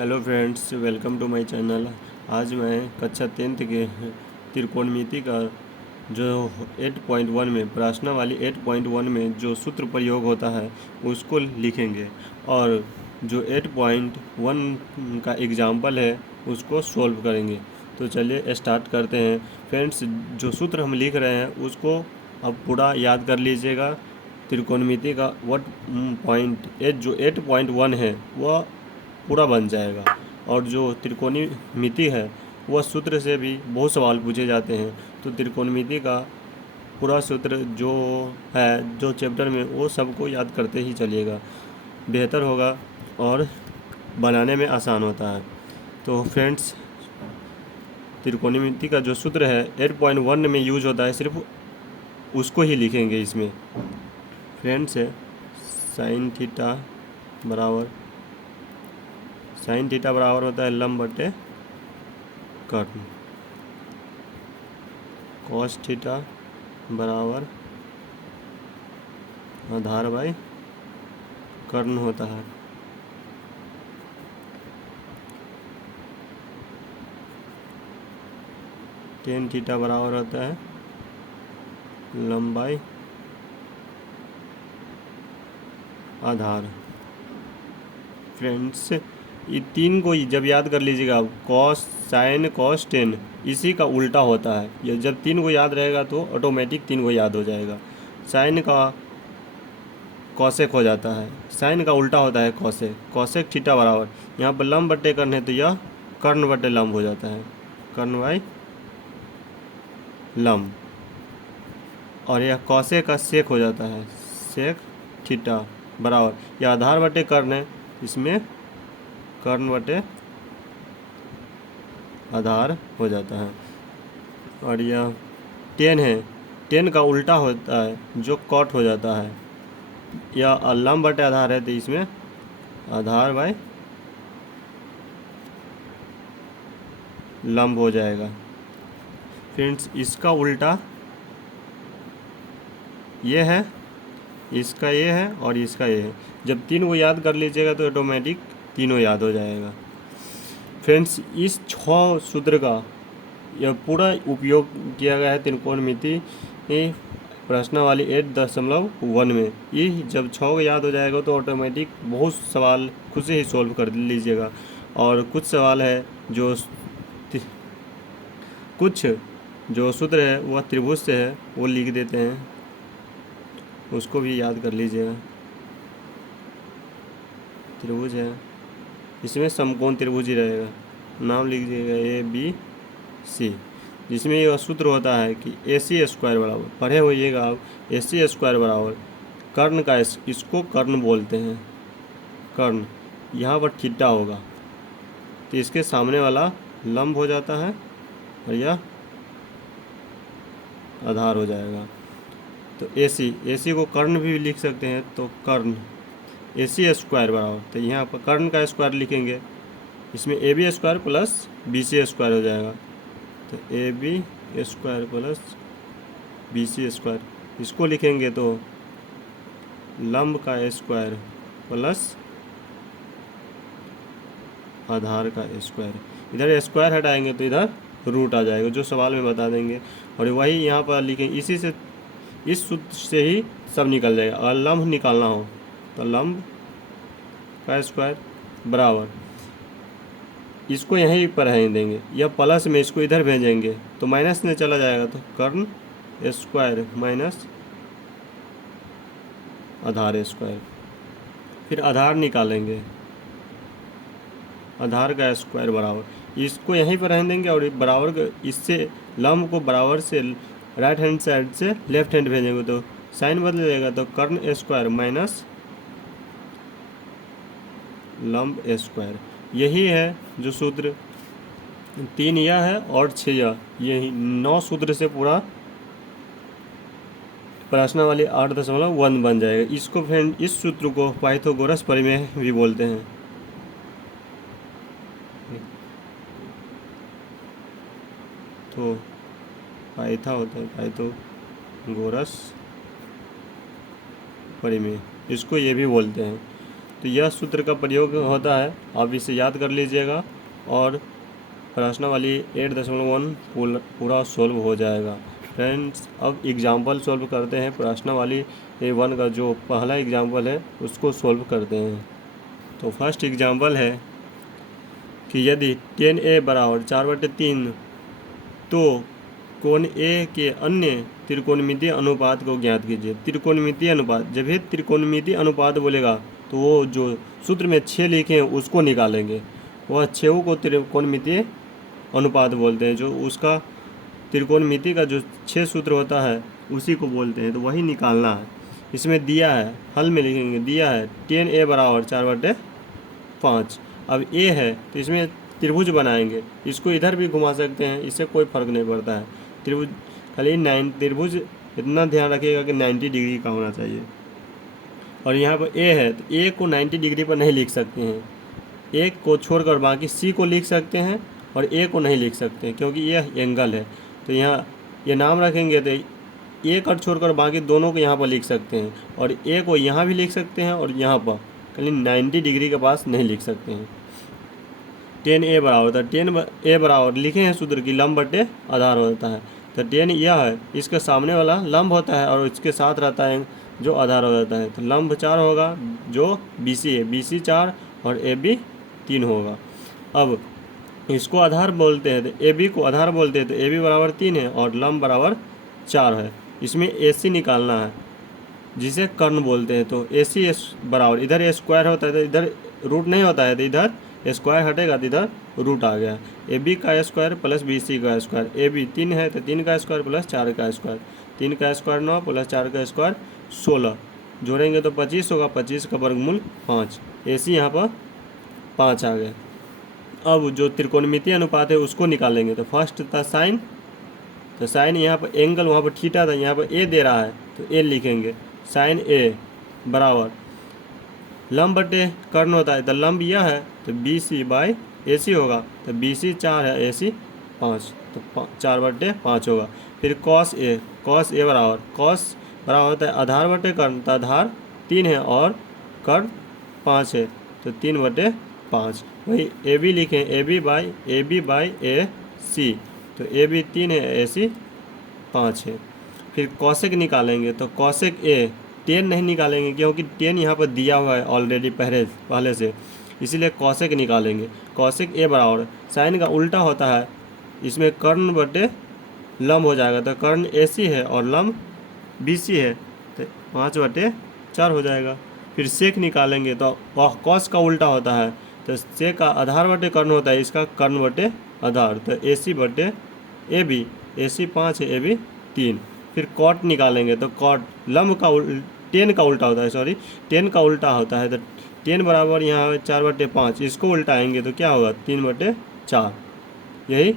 Hello friends, welcome to my channel. आज मैं कक्षा 10th के त्रिकोणमिति का जो 8.1 में प्रश्नावली 8.1 में जो सूत्र प्रयोग होता है उसको लिखेंगे और जो 8.1 का एग्जाम्पल है उसको सॉल्व करेंगे। तो चलिए स्टार्ट करते हैं। फ्रेंड्स, जो सूत्र हम लिख रहे हैं उसको अब पूरा याद कर लीजिएगा। त्रिकोणमिति का वट पॉइंट 8 जो 8.1 है वह पूरा बन जाएगा। और जो त्रिकोणमिति है वह सूत्र से भी बहुत सवाल पूछे जाते हैं। तो त्रिकोणमिति का पूरा सूत्र जो है जो चैप्टर में वो सबको याद करते ही चलिएगा, बेहतर होगा और बनाने में आसान होता है। तो फ्रेंड्स, त्रिकोणमिति का जो सूत्र है 8.1 में यूज होता है, सिर्फ उसको ही लिखेंगे इसमें। फ्रेंड्स, साइन थीटा बराबर होता है लंब बटे कर्ण। कॉस थीटा बराबर आधार बाई कर्ण होता है। टेन थीटा बराबर होता है लंब बाई आधार। फ्रेंड्स, ये तीन को जब याद कर लीजिएगा आप, कॉस साइन कॉस टेन इसी का उल्टा होता है। ये जब तीन को याद रहेगा तो ऑटोमेटिक तीन को याद हो जाएगा। साइन का कॉसेक हो जाता है, साइन का उल्टा होता है कॉसेक। कॉसेक थीटा बराबर यहाँ पर लंब बटे कर्ण है तो यह कर्ण बटे लंब हो जाता है, कर्ण बाई लंब। और यह कॉसेक का सेक हो जाता है, सेक थीटा बराबर यह आधार बटे कर्ण है, इसमें कर्ण बटे आधार हो जाता है। और यह टेन है, टेन का उल्टा होता है जो कॉट हो जाता है। यह लंब बटे आधार है तो इसमें आधार बाय लंब हो जाएगा। फ्रेंड्स, इसका उल्टा ये है, इसका ये है और इसका ये है। जब तीन को याद कर लीजिएगा तो ऑटोमेटिक तीनों याद हो जाएगा। फ्रेंड्स, इस 6 सूत्र का यह पूरा उपयोग किया गया है त्रिकोणमिति प्रश्नावली 8.1 में। ये जब 6 को याद हो जाएगा तो ऑटोमेटिक बहुत सवाल खुद से ही सॉल्व कर लीजिएगा। और कुछ सवाल है जो कुछ जो सूत्र है वह त्रिभुज से है, वो लिख देते हैं, उसको भी याद कर लीजिएगा। त्रिभुज है, इसमें समकोण त्रिभुज ही रहेगा, नाम लिख दीजिएगा ABC, जिसमें यह सूत्र होता है कि AC स्क्वायर बराबर, पढ़े होइएगा आप, AC स्क्वायर बराबर कर्ण का इसको कर्ण बोलते हैं, कर्ण। यहाँ पर थीटा होगा तो इसके सामने वाला लंब हो जाता है और यह आधार हो जाएगा। तो AC को कर्ण भी लिख सकते हैं, तो कर्ण AC स्क्वायर बराबर, तो यहाँ पर कर्ण का स्क्वायर लिखेंगे, इसमें AB square plus BC square हो जाएगा। तो AB square plus BC square, इसको लिखेंगे तो लंब का स्क्वायर प्लस आधार का स्क्वायर। इधर स्क्वायर हटाएंगे तो इधर रूट आ जाएगा, जो सवाल में बता देंगे। और वही यहाँ पर लिखेंगे, इसी से इस सूत्र से ही सब निकल जाएगा। अगर लंब निकालना हो तो लंब का स्क्वायर बराबर, इसको यहीं पर रहें देंगे, या प्लस में इसको इधर भेजेंगे तो माइनस में चला जाएगा, तो कर्ण स्क्वायर माइनस आधार स्क्वायर। फिर आधार निकालेंगे, आधार का स्क्वायर बराबर, इसको यहीं पर रहने देंगे और बराबर इससे लंब को बराबर से राइट हैंड साइड से लेफ्ट हैंड भेजेंगे तो साइन बदल जाएगा, तो कर्ण स्क्वायर माइनस लंब स्क्वायर। यही है जो सूत्र, 3 यह है और 6 यही 9 सूत्र से पूरा प्रश्नावली 8.1 बन जाएगा। इसको फ्रेंड, इस सूत्र को पाइथागोरस प्रमेय भी बोलते हैं। तो पाइथा होता है पाइथागोरस प्रमेय, इसको ये भी बोलते हैं। तो यह सूत्र का प्रयोग होता है, आप इसे याद कर लीजिएगा और प्रश्नावली 8.1 पूरा सॉल्व हो जाएगा। फ्रेंड्स, अब एग्जाम्पल सॉल्व करते हैं। प्रश्नावली A1 का जो पहला एग्जाम्पल है उसको सॉल्व करते हैं। तो फर्स्ट एग्जाम्पल है कि यदि 10A बराबर 4/3 तो कोण ए के अन्य त्रिकोणमितीय अनुपात को ज्ञात कीजिए। त्रिकोणमितीय अनुपात, जब ये त्रिकोणमितीय अनुपात बोलेगा तो वो जो सूत्र में 6 लिखे हैं उसको निकालेंगे। वह 6 को त्रिकोणमितीय अनुपात बोलते हैं। जो उसका त्रिकोणमिति का जो 6 सूत्र होता है उसी को बोलते हैं, तो वही निकालना है। इसमें दिया है, हल में लिखेंगे, दिया है 10A बराबर 4/5। अब A है तो इसमें त्रिभुज बनाएंगे, इसको इधर भी घुमा सकते हैं, इससे कोई फर्क नहीं पड़ता है। त्रिभुज खाली त्रिभुज इतना ध्यान रखिएगा कि 90 डिग्री का होना चाहिए। और यहाँ पर A है तो A को 90 डिग्री पर नहीं लिख सकते हैं, A को छोड़कर बाकी C को लिख सकते हैं और A को नहीं लिख सकते हैं क्योंकि यह एंगल है। तो यहाँ ये नाम रखेंगे तो A को छोड़कर बाकी दोनों को यहाँ पर लिख सकते हैं और A को यहाँ भी लिख सकते हैं और यहाँ पर खाली 90 डिग्री के पास नहीं लिख सकते हैं। 10A बराबर होता है, 10A बराबर लिखे हैं सूत्र की लंब बटे आधार होता है। तो 10 यह है, इसके सामने वाला लंब होता है और इसके साथ रहता है जो आधार हो जाता है। तो लंब 4 होगा जो BC है, BC 4 और AB 3 होगा। अब इसको आधार बोलते हैं तो AB को आधार बोलते हैं, तो AB बराबर 3 है और लंब बराबर 4 है। इसमें AC निकालना है जिसे कर्ण बोलते हैं। तो AC बराबर, इधर A स्क्वायर होता है तो इधर रूट नहीं होता है, तो इधर स्क्वायर हटेगा तो इधर रूट आ गया। AB का स्क्वायर प्लस BC का स्क्वायर, AB 3 है तो 3 का स्क्वायर प्लस 4 का स्क्वायर, 3 का स्क्वायर 9 प्लस 4 का स्क्वायर 16, जोड़ेंगे तो 25 होगा, 25 का वर्गमूल 5। AC यहाँ पर 5 आ गया। अब जो त्रिकोणमितीय अनुपात है उसको निकालेंगे। तो फर्स्ट था साइन, तो साइन यहाँ पर एंगल वहाँ पर थीटा था, यहाँ पर A दे रहा है तो A लिखेंगे। साइन A बराबर लंब बटे कर्ण होता है, तो लंब यह है तो BC बाई AC होगा, तो BC 4 है, AC 5, तो 4/5 होगा। फिर कॉस A बराबर होता है आधार बटे कर्ण, तो आधार 3 है और कर्ण 5 है, तो 3/5। वही AB लिखें, AB बाई AC, तो AB 3 है, AC 5 है। फिर कॉसेक निकालेंगे, तो कॉसेक A 10 नहीं निकालेंगे क्योंकि 10 यहाँ पर दिया हुआ है ऑलरेडी पहले से, इसीलिए कॉसेक निकालेंगे। कॉसेक A बराबर साइन का उल्टा होता है, इसमें कर्ण बटे लंब हो जाएगा, तो कर्ण AC है और लंब BC है, तो 5/4 हो जाएगा। फिर सेक निकालेंगे, तो कॉस का उल्टा होता है, तो सेक का आधार बटे कर्ण होता है, इसका कर्ण बटे आधार, तो AC बटे AB, AC 5 है, AB 3। फिर कॉट निकालेंगे, तो कॉट लंब का 10 का उल्टा होता है, 10 का उल्टा होता है, तो 10 बराबर यहाँ 4/5, इसको उल्टाएंगे तो क्या होगा 3/4। यही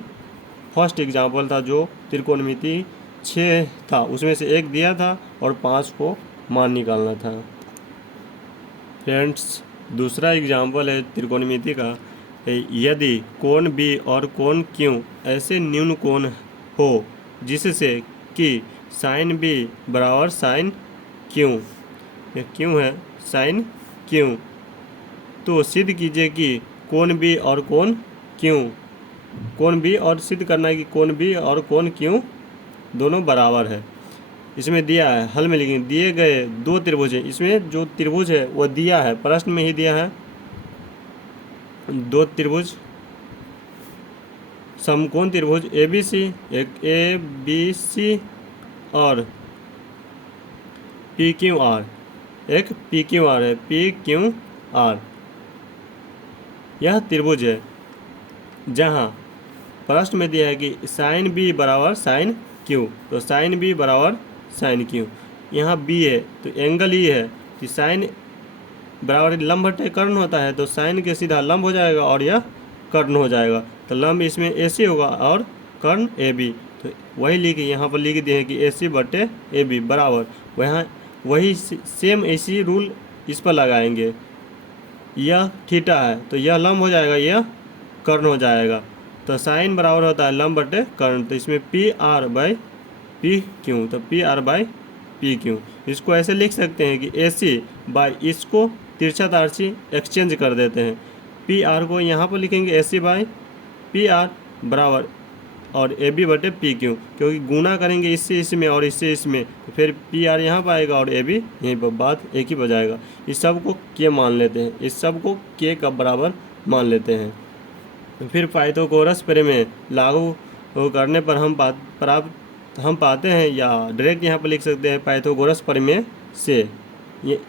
फर्स्ट एग्जाम्पल था जो त्रिकोणमिति 6 था उसमें से एक दिया था और 5 को मान निकालना था। फ्रेंड्स, दूसरा एग्जाम्पल है त्रिकोणमिति का, यदि कोण B और कोण Q ऐसे न्यून कोण हो जिससे कि साइन B बराबर साइन Q, यह Q है, साइन Q, तो सिद्ध कीजिए कि कोण B और कोण Q, कोण B और सिद्ध करना है कि कोण B और कोण Q दोनों बराबर है। इसमें दिया है, हल में लिखेंगे, दिए गए 2 त्रिभुज हैं। इसमें जो त्रिभुज है वह दिया है, प्रश्न में ही दिया है 2 त्रिभुज, समकोण त्रिभुज ABC, एक ABC और PQR, एक PQR है, PQR। यह त्रिभुज है जहाँ प्रश्न में दिया है कि साइन B बराबर साइन Q, तो साइन B बराबर साइन Q। यहाँ B है तो एंगल ही है कि साइन बराबर लंब बटे कर्ण होता है, तो साइन के सीधा लंब हो जाएगा और यह कर्ण हो जाएगा, तो लंब इसमें AC होगा और कर्ण AB। तो वही लिखे, यहाँ पर लिख दिए हैं कि AC बटे AB बराबर, वहाँ वही सेम AC रूल इस पर लगाएंगे। यह थीटा है तो यह लंब हो जाएगा, यह कर्ण हो जाएगा, तो साइन बराबर होता है लंब बटे कर्ण, तो इसमें PR बाई PQ, तो PR बाई PQ। इसको ऐसे लिख सकते हैं कि AC बाई इसको तिरछातारसी एक्सचेंज कर देते हैं। पी आर को यहाँ पर लिखेंगे ए सी बाई पी आर बराबर और ए बी बटे पी क्यू, क्योंकि गुना करेंगे इससे इसमें और इससे इसमें, तो फिर पी आर यहाँ पर आएगा और ए बी यहीं पर, बात एक ही बजाएगा। इस सब को के मान लेते हैं, इस सब को के का बराबर मान लेते हैं। फिर पाइथागोरस प्रमेय लागू करने पर हम पाते हैं, या डायरेक्ट यहाँ पर लिख सकते हैं पाइथागोरस प्रमेय से, ये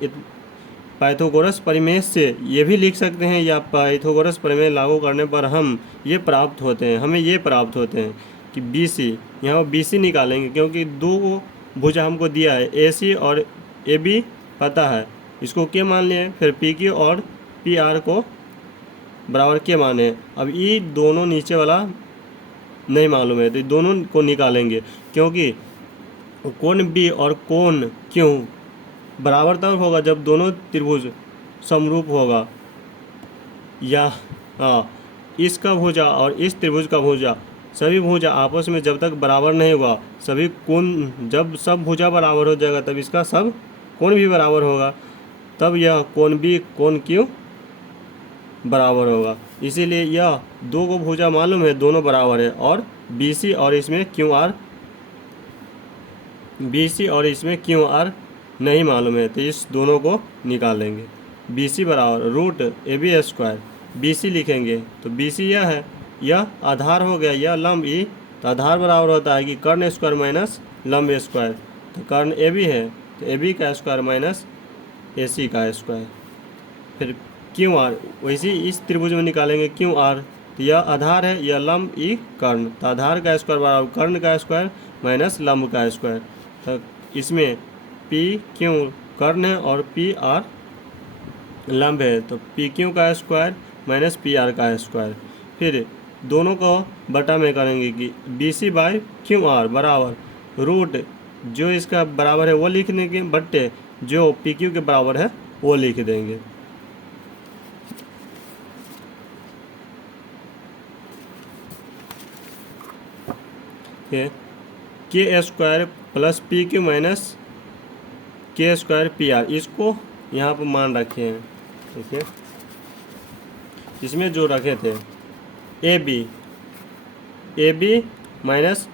पाइथागोरस प्रमेय से ये भी लिख सकते हैं, या पाइथागोरस प्रमेय लागू करने पर हम ये प्राप्त होते हैं, हमें ये प्राप्त होते हैं कि बी सी, यहाँ पर बी सी निकालेंगे क्योंकि दो भुजा हमको दिया है, ए सी और ए बी पता है, इसको के मान लिए, फिर पी क्यू और पी आर को बराबर के माने। अब ये दोनों नीचे वाला नहीं मालूम है, तो दोनों को निकालेंगे, क्योंकि कोण बी और कोण क्यू बराबर तब होगा जब दोनों त्रिभुज समरूप होगा, या इसका भुजा और इस त्रिभुज का भुजा, सभी भुजा आपस में जब तक बराबर नहीं हुआ, सभी कोण, जब सब भुजा बराबर हो जाएगा तब इसका सब कोण भी बराबर होगा, तब यह कोण बी कोण क्यू बराबर होगा। इसीलिए यह दो को भुजा मालूम है, दोनों बराबर है, और बी सी और इसमें क्यू आर नहीं मालूम है, तो इस दोनों को निकालेंगे। बी सी बराबर root A B square, B C लिखेंगे तो बी सी यह है, यह आधार हो गया, यह लंब ई, तो आधार बराबर होता है कि कर्ण स्क्वायर माइनस लंब स्क्वायर, तो कर्ण ए बी है तो ए बी का स्क्वायर माइनस ए सी का स्क्वायर। फिर क्यू आर वैसे इस त्रिभुज में निकालेंगे, क्यू आर तो यह आधार है, यह लंब ई कर्ण, तो आधार का स्क्वायर बराबर कर्ण का स्क्वायर माइनस लंब का स्क्वायर। तो इसमें पी क्यू कर्ण है और पी आर लंब है, तो पी क्यू का स्क्वायर माइनस पी आर का स्क्वायर। फिर दोनों को बटा में करेंगे कि B C by Q R बराबर रूट जो इसका बराबर है वो लिख देंगे, बट्टे जो पी क्यू के बराबर है वो लिख देंगे। के square plus P Q minus के स्क्वायर पी आर, इसको यहाँ पर मान रखे हैं। देखिए इसमें जो रखे थे ए बी माइनस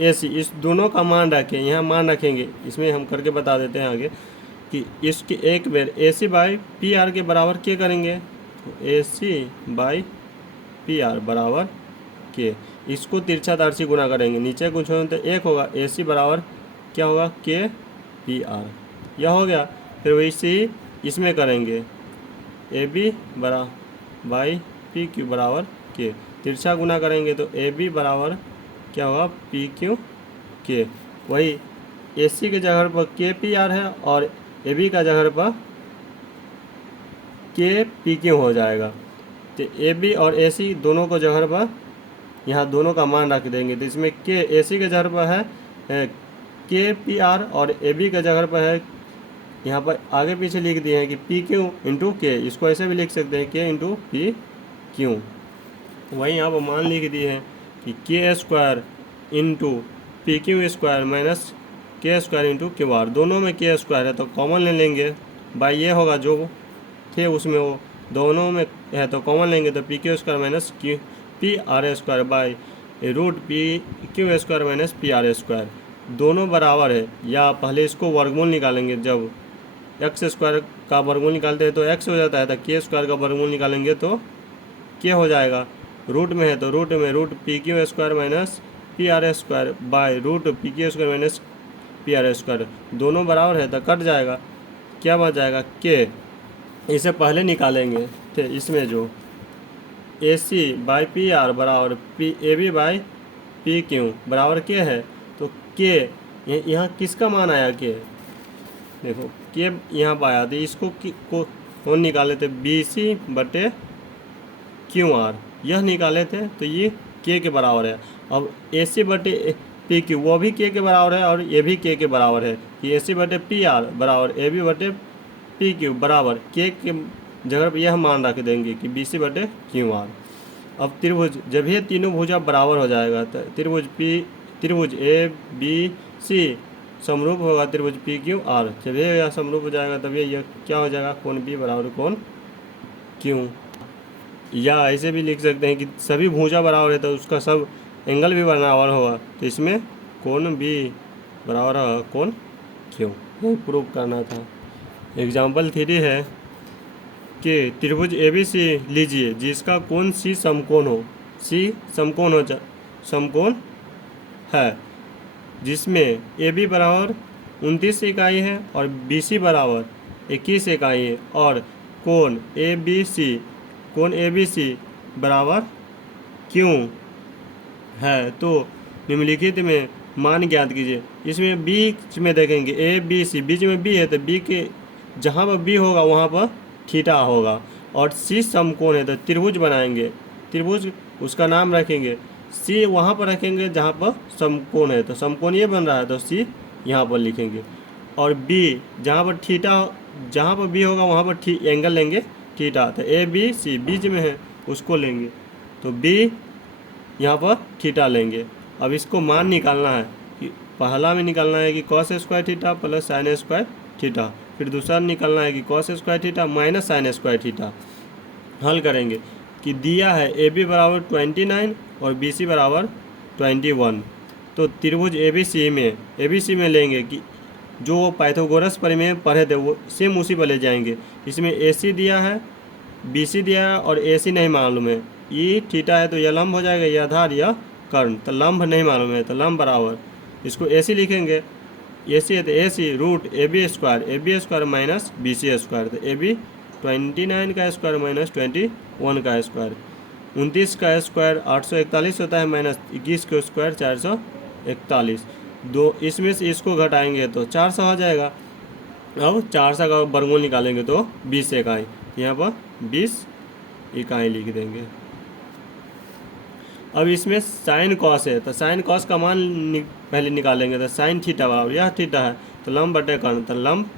ए सी, इस दोनों का मान रखें, यहाँ मान रखेंगे, इसमें हम करके बता देते हैं आगे कि इसके एक बेर ए सी बाई पी आर के बराबर के करेंगे, तो A C by P R बराबर के, इसको तिरछातारसी गुना करेंगे, नीचे कुछ हो तो एक होगा, ए सी बराबर क्या होगा के पी आर, यह हो गया। फिर वैसे ही इसमें करेंगे ए बी बरा बाई पी क्यू बराबर के, तिरछा गुना करेंगे तो ए बी बराबर क्या होगा पी क्यू के, वही ए सी के जगह पर के पी आर है और ए बी का जगह पर के पी क्यू हो जाएगा। तो ए बी और ए सी दोनों को जगह पर यहाँ दोनों का मान रख देंगे, तो इसमें के ए सी के जगह पर है के पी आर और ए बी के जगह पर है, यहाँ पर आगे पीछे लिख दिए हैं कि पी क्यू इंटू के, इसको ऐसे भी लिख सकते हैं के इंटू पी क्यू। वही यहाँ पर मान लिख दिए हैं कि के square into P Q square minus के स्क्वायर इंटू क्यू आर, दोनों में के स्क्वायर है तो कॉमन ले लेंगे, बाई ये होगा जो थे उसमें वो दोनों में है तो कॉमन लेंगे, तो P Q square minus Q P R square by root P Q square minus P R square, दोनों बराबर है। या पहले इसको वर्गमूल निकालेंगे, जब एक्स स्क्वायर का वर्गमूल निकालते हैं तो एक्स हो जाता है, तो के स्क्वायर का वर्गमूल निकालेंगे तो के हो जाएगा, रूट में है तो रूट में root P Q square minus P R square by root P Q square minus P R square, दोनों बराबर है तो कट जाएगा, क्या बच जाएगा के, इसे पहले निकालेंगे। तो इसमें जो A C by P R बराबर P A B by P Q बराबर के है, तो के यहाँ किसका मान आया के, देखो के यहाँ पर आया, तो इसको कौन निकाले थे बी सी बटे क्यू आर, यह निकाले थे तो ये के बराबर है। अब ए सी बटे पी क्यू वो भी के बराबर है और ये भी के बराबर है, कि ए सी बटे पी आर बराबर ए बी बटे पी क्यू बराबर के जगह पर यह मान रख देंगे कि बी सी बटे क्यू आर। अब त्रिभुज, जब ये तीनों भुजा बराबर हो जाएगा तो त्रिभुज ए बी सी समरूप होगा त्रिभुज पी क्यू आर। जब ये यहाँ समरूप हो जाएगा तब ये क्या हो जाएगा, कोण बी बराबर कोण क्यू। या ऐसे भी लिख सकते हैं कि सभी भुजा बराबर है तो उसका सब एंगल भी बराबर होगा, तो इसमें कोण बी बराबर होगा कोण क्यू। यही प्रूव करना था। एग्जाम्पल 3 है कि त्रिभुज ए बी सी लीजिए जिसका कोण सी समकोण हो, सी समकोण है, जिसमें ए बी बराबर 29 इकाई है और बी सी बराबर 21 इकाई है और कोण ए बी सी बराबर क्यों है, तो निम्नलिखित में मान ज्ञात कीजिए। इसमें बीच में देखेंगे ए बी सी, बीच में बी है तो बी के जहाँ पर बी होगा वहाँ पर थीटा होगा, और सी समकोण है तो त्रिभुज बनाएंगे, त्रिभुज उसका नाम रखेंगे, सी वहाँ पर रखेंगे जहाँ पर समकोण है, तो समकोण ये बन रहा है तो सी यहाँ पर लिखेंगे, और बी जहाँ पर थीटा, जहाँ पर बी होगा वहाँ पर एंगल लेंगे थीटा, तो ए बी सी बीच में है उसको लेंगे, तो बी यहाँ पर थीटा लेंगे। अब इसको मान निकालना है कि पहला में निकालना है कि cos square theta plus sine square theta, फिर दूसरा निकालना है कि cos square theta minus sine square theta. हल करेंगे कि दिया है ए बी बराबर 29 और बी सी बराबर 21, तो त्रिभुज ए बी सी में लेंगे कि जो पाइथागोरस प्रमेय पढ़े थे वो सेम उसी पर ले जाएंगे। इसमें ए सी दिया है, बी सी दिया है और ए सी नहीं मालूम है, ये थीटा है तो यह लंब हो जाएगा, यह आधार यह कर्ण, तो लंब नहीं मालूम है तो लंब बराबर इसको ए सी लिखेंगे, ए सी है तो A C root A B square minus B C square, तो ए बी 29 का स्क्वायर माइनस 21 का स्क्वायर, 29 का स्क्वायर 841 होता है माइनस 21 का स्क्वायर 441, दो इसमें से इसको घटाएंगे तो 400 हो जाएगा। अब 400 का वर्गमूल निकालेंगे तो 20 इकाई, यहाँ पर 20 इकाई लिख देंगे। अब इसमें साइन कॉस है तो साइन कॉस का मान पहले निकालेंगे, तो साइन थीटा बराबर यह थीटा है तो लंब बटे कर्ण, तो लंब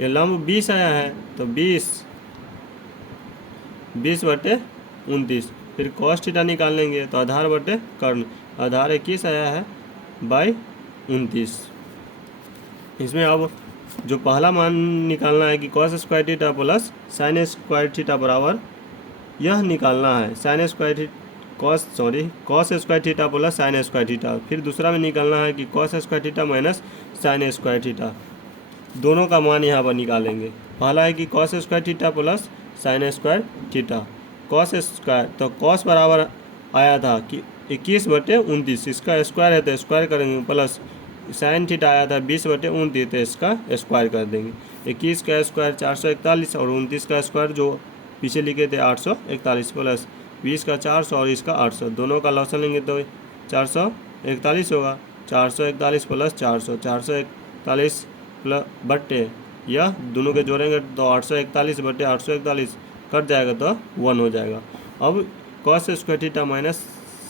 ये लंब 20 आया है तो 20 बटे 29, फिर कॉस थीटा निकाल लेंगे तो आधार बटे कर्ण, आधार 21 आया है बाई 29। इसमें अब जो पहला मान निकालना है कि cos square theta plus sine square theta बराबर यह निकालना है, cos square theta plus sine square theta, फिर दूसरा में निकालना है कि cos square theta minus sine square theta, दोनों का मान यहाँ पर निकालेंगे। पहला है कि cos square theta plus sine square theta, cos square तो कॉस बराबर आया था कि 21 बटे 29, इसका स्क्वायर है तो स्क्वायर करेंगे, प्लस साइन थीटा आया था 20 बटे 29 तो इसका स्क्वायर कर देंगे, 21 का स्क्वायर 441 और 29 का स्क्वायर जो पीछे लिखे थे 841 प्लस 20 का 400 और इसका 800, दोनों का लॉसन लेंगे तो 441 होगा, 441 प्लस 441 प्लस बटे यह दोनों के जोड़ेंगे तो 841 बटे 841 कट जाएगा तो 1 हो जाएगा। अब cos square theta minus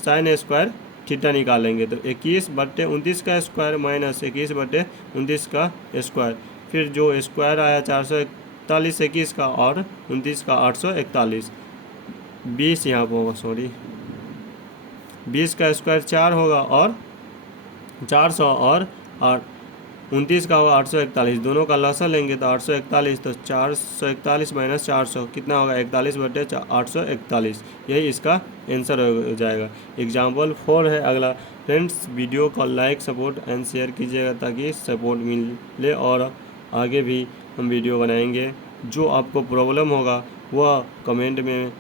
sine square theta निकालेंगे तो 21 बटे 29 का स्क्वायर माइनस 21 बटे 29 का स्क्वायर, फिर जो स्क्वायर आया 441 21 का और 29 का 841, 20 यहाँ पर होगा, सॉरी 20 का स्क्वायर 4 होगा और 400 और 29 का होगा 841, दोनों का लॉसन लेंगे तो 841, तो 441 माइनस 400 कितना होगा 41 बटे 841, यही इसका आंसर हो जाएगा। एग्जाम्पल 4 है अगला। फ्रेंड्स वीडियो को लाइक सपोर्ट एंड शेयर कीजिएगा ताकि सपोर्ट मिले और आगे भी हम वीडियो बनाएंगे। जो आपको प्रॉब्लम होगा वह कमेंट में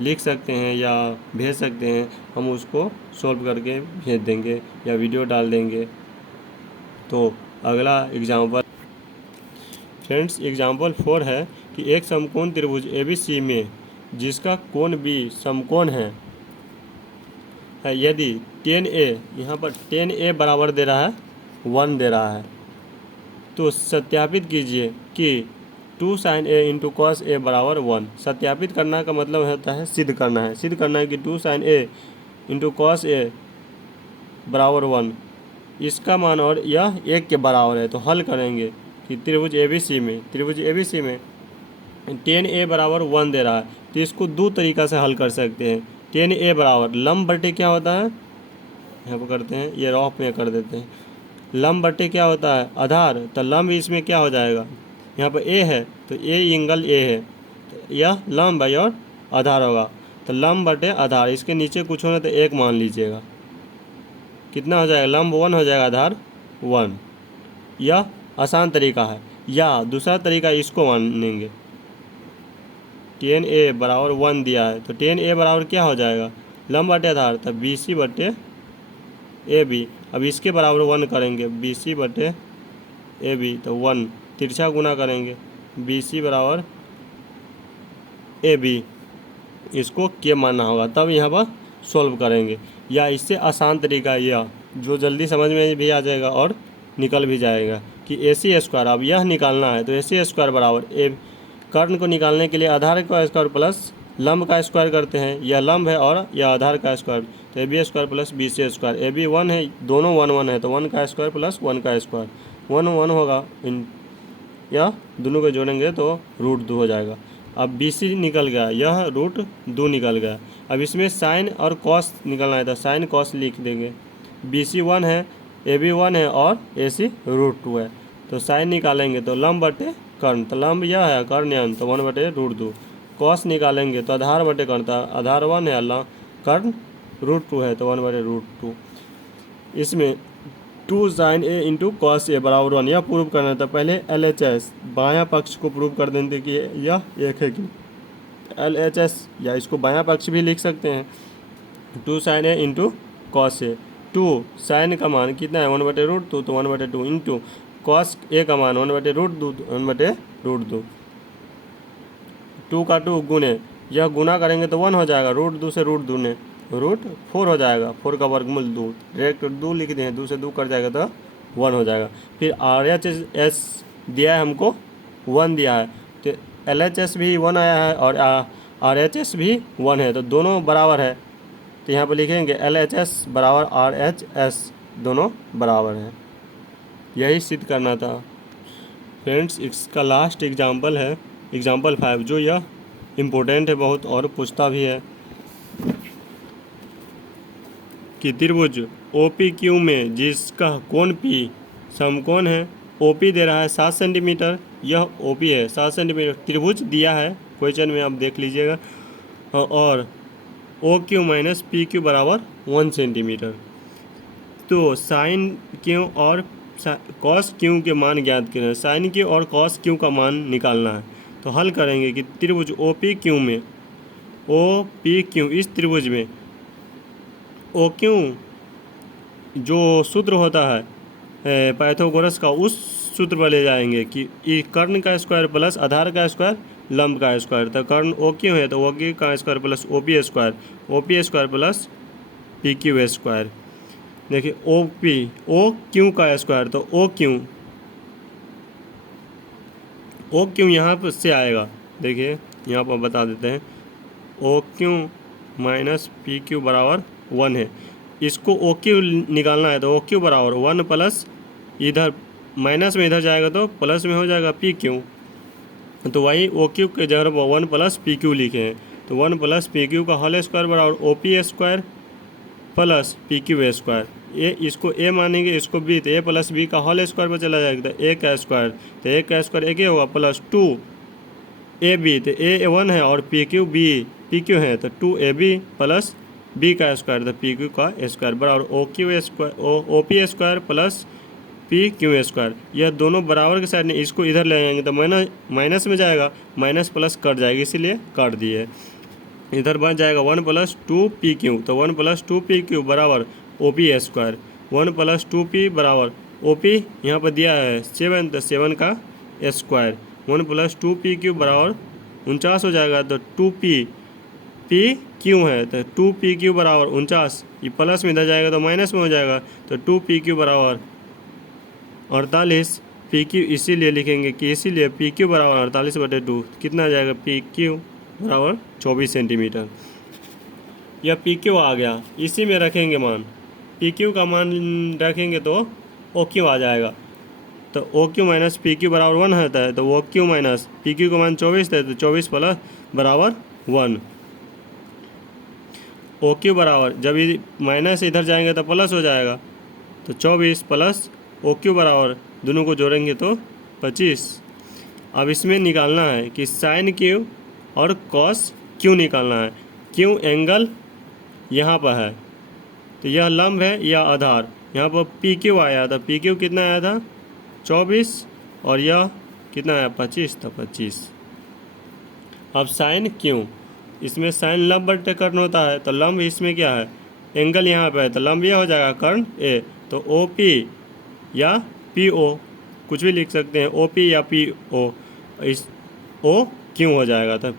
लिख सकते हैं या भेज सकते हैं, हम उसको सॉल्व करके भेज देंगे या वीडियो डाल देंगे। तो अगला एग्जाम्पल फ्रेंड्स एग्जाम्पल 4 है कि एक समकोण त्रिभुज ABC में जिसका कोण B समकोण है यदि 10A यहाँ पर 10A बराबर दे रहा है 1 दे रहा है, तो सत्यापित कीजिए कि 2 sin A into cos A बराबर 1। सत्यापित करना का मतलब होता है सिद्ध करना है, सिद्ध करना है कि 2 sin A into cos A बराबर 1, इसका मान और यह 1 के बराबर है। तो हल करेंगे कि त्रिभुज ABC में 10A बराबर 1 दे रहा है, तो इसको दो तरीक़ा से हल कर सकते हैं। 10A बराबर लंब बटे क्या होता है, यहाँ पर करते हैं, ये रॉफ में कर देते हैं, लंब बटे क्या होता है आधार, तो लंब इसमें क्या हो जाएगा, यहाँ पर ए है तो ए एंगल ए है, तो यह लंब है और आधार होगा, तो लंब बटे आधार, इसके नीचे कुछ होना तो एक मान लीजिएगा, कितना हो जाएगा, लंब 1 हो जाएगा आधार 1। यह आसान तरीका है। या दूसरा तरीका इसको मानेंगे, tan A बराबर 1 दिया है तो tan A बराबर क्या हो जाएगा, लंब बटे आधार, तब BC बटे AB। अब इसके बराबर 1 करेंगे, BC बटे AB तो 1, तिरछा गुना करेंगे, BC बराबर AB, इसको के मानना होगा, तब यहाँ पर सॉल्व करेंगे। या इससे आसान तरीका यह जो जल्दी समझ में भी आ जाएगा और निकल भी जाएगा कि AC स्क्वायर, अब यह निकालना है तो AC स्क्वायर बराबर ए, कर्ण को निकालने के लिए आधार का स्क्वायर प्लस लंब का स्क्वायर करते हैं, यह लंब है और यह आधार का स्क्वायर, तो AB square plus BC square, AB 1 है, दोनों 1 1 है तो 1 का स्क्वायर प्लस 1 का स्क्वायर, 1 1 होगा, इन या दोनों को जोड़ेंगे तो √2 हो जाएगा। अब BC निकल गया, यह √2 निकल गया। अब इसमें साइन और कॉस निकलना है तो साइन कॉस लिख देंगे, BC 1 है, AB 1 है और AC √2 है, तो साइन निकालेंगे तो लंब बटे कर्ण, तो लंब यह है कर्ण यान तो 1 बटे √2, कॉस निकालेंगे तो आधार बटे कर्ण, तो आधार 1 है, कर्ण √2 है तो 1 बटे √2। इसमें 2 sin A into cos A बराबर 1, यह प्रूव करना था। पहले LHS बायां पक्ष को प्रूव कर देते कि यह एक है कि LHS, या इसको बायां पक्ष भी लिख सकते हैं, 2 sin A into cos A, 2 sine का मान कितना है 1 बटे √2 तो 1 बटे 2 इंटू कॉस A का मान 1 बटे √2 1 बटे √2, 2 का 2 गुने, यह गुना करेंगे तो 1 हो जाएगा, √2 से √2 ने √4 हो जाएगा, 4 का वर्गमूल 2, डायरेक्ट 2 लिख दें, 2 से 2 कट जाएगा तो 1 हो जाएगा। फिर RHS दिया है हमको 1 दिया है, तो LHS भी 1 आया है और RHS भी 1 है, तो दोनों बराबर है, तो यहाँ पर लिखेंगे LHS बराबर RHS, दोनों बराबर है। यही सिद्ध करना था फ्रेंड्स। इसका लास्ट एग्जाम्पल है एग्जाम्पल 5, जो यह इम्पोर्टेंट है बहुत और पूछता भी है कि त्रिभुज OPQ में जिसका कोण P समकोण है, OP दे रहा है 7 सेंटीमीटर, यह OP है 7 सेंटीमीटर, त्रिभुज दिया है क्वेश्चन में, आप देख लीजिएगा, और OQ माइनस PQ बराबर 1 सेंटीमीटर। तो साइन क्यू और कॉस क्यू के मान ज्ञात करें, साइन क्यू और कॉस क्यू का मान निकालना है, तो हल करेंगे कि त्रिभुज OPQ में, OPQ इस त्रिभुज में OQ जो सूत्र होता है पाइथागोरस का, उस सूत्र पर ले जाएंगे कि कर्ण का स्क्वायर प्लस आधार का स्क्वायर लंब का स्क्वायर, तो कर्ण OQ है तो OQ का square plus OP square plus PQ square. देखिए OQ का स्क्वायर, तो OQ यहाँ पर से आएगा, देखिए यहाँ पर बता देते हैं, OQ माइनस PQ बराबर 1 है, इसको OQ निकालना है तो OQ बराबर 1 प्लस, इधर माइनस में इधर जाएगा तो प्लस में हो जाएगा PQ, तो वही OQ के जगह पर 1 प्लस PQ लिखे हैं, तो 1 प्लस PQ का होल स्क्वायर बराबर OP square plus PQ square. ए इसको A मानेंगे, इसको B, तो A प्लस B का होल स्क्वायर पर चला जाएगा तो A का स्क्वायर, तो A का स्क्वायर एक ही होगा, प्लस 2AB, तो A 1 है और PQ है तो 2AB प्लस B का स्क्वायर, तो PQ का स्क्वायर बराबर OP square plus PQ square. यह दोनों बराबर के साइड में, इसको इधर ले जाएंगे तो माइनस में जाएगा, माइनस प्लस कट जाएगी, इसीलिए काट दिए, इधर बन जाएगा 1 प्लस 2PQ, तो 1 प्लस 2PQ बराबर OP स्क्वायर, 1 प्लस 2P बराबर OP यहाँ पर दिया है 7, तो 7 का स्क्वायर, 1 प्लस 2PQ बराबर 49 हो जाएगा, तो 2PQ है तो 2PQ बराबर 49, ये प्लस में इधर जाएगा तो माइनस में हो जाएगा, तो 2PQ बराबर 48, PQ इसीलिए लिखेंगे कि इसीलिए PQ बराबर 48/2, कितना आ जाएगा, PQ बराबर 24 सेंटीमीटर। यह PQ आ गया, इसी में रखेंगे मान, PQ का मान रखेंगे तो OQ आ जाएगा, तो OQ माइनस PQ बराबर 1 होता है, तो OQ माइनस PQ का मान 24 है तो 24 प्लस बराबर 1, OQ बराबर, जब ये माइनस इधर जाएंगे तो प्लस हो जाएगा, तो 24 प्लस ओ क्यू बराबर, दोनों को जोड़ेंगे तो 25। अब इसमें निकालना है कि साइन क्यू और कॉस क्यू निकालना है। क्यू एंगल यहाँ पर है, तो यह लंब है, यह आधार। यहाँ पर पी क्यू आया था, पी क्यू कितना आया था 24, और यह कितना आया 25 था 25। अब साइन क्यू, इसमें साइन लंब बटे कर्ण होता है, तो लंब इसमें क्या है, एंगल यहाँ पे है, तो लंब यह हो जाएगा कर्ण ए, तो ओ पी या पी ओ कुछ भी लिख सकते हैं, ओ पी या पी ओ, इस ओ क्यू हो जाएगा, तो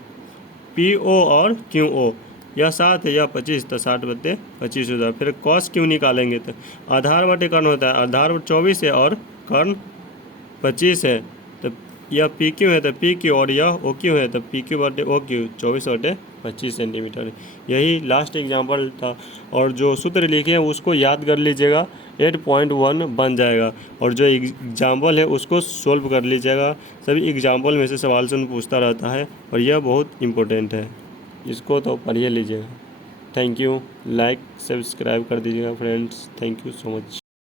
पी ओ और क्यू ओ, यह 7 है, यह 25, तो 60 बटे 25 हो जाएगा। फिर कॉस क्यू निकालेंगे तो आधार बटे कर्ण होता है, आधार 24 है और कर्ण 25 है, तो यह पी क्यू है तो पी क्यू, और यह ओ क्यू है तो पी क्यू बटे ओ क्यू, 24 बटे 25 सेंटीमीटर। यही लास्ट एग्जाम्पल था, और जो सूत्र लिखे हैं उसको याद कर लीजिएगा, 8.1 बन जाएगा, और जो एग्जाम्पल है उसको सोल्व कर लीजिएगा। सभी एग्जाम्पल में से सवाल से पूछता रहता है, और यह बहुत इम्पोर्टेंट है, इसको तो पढ़िए लीजिएगा। थैंक यू, लाइक सब्सक्राइब कर दीजिएगा friends, thank you so much.